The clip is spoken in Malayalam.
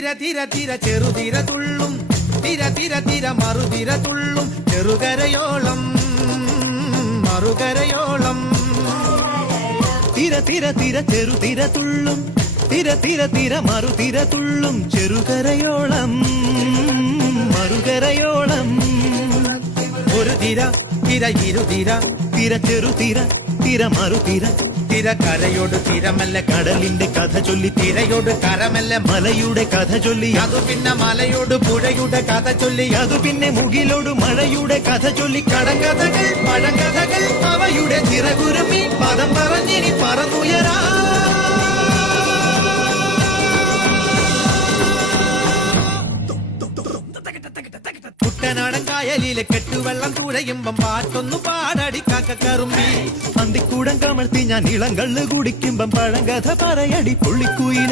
തിര തിര തിര ചെറുതിര തുള്ളും തിര തിര തിര മറുതിര തുള്ളും ചെറുകരയോളം മറുകരയോളം തിര തിര തിര ചെറുതിര തുള്ളും തിര തിര തിര മറുതിര തുള്ളും ചെറുകരയോളം മറുകരയോളം ഒരു തിര തിര ഇരുതിര തിര ചെറുതിര തിര മറുതിര തിര കരയോട് തിരമല്ല കടലിന്റെ കഥ ചൊല്ലി തിരയോട് കരമല്ല മലയുടെ കഥ ചൊല്ലി അതു പിന്നെ മലയോട് പുഴയുടെ കഥ ചൊല്ലി അതു പിന്നെ മുകിലോട് മഴയുടെ കഥ ചൊല്ലി കടങ്കഥകൾ പഴങ്കഥകൾ അവയുടെ ചിറകുരുമി പദം പറഞ്ഞിനി പറന്നുയരാ കുട്ടനാടൻ കായലിലെ കെട്ടുവെള്ളം തുഴയുമ്പം പാട്ടൊന്നു പാടടി കാക്കക്കറുമ്പി അന്തിക്കൂടം കമഴ്ത്തി ഞാൻ ഇളം കള്ള് കുടിക്കുമ്പം പഴങ്കഥ പറയടി പുള്ളിക്കുയിൽ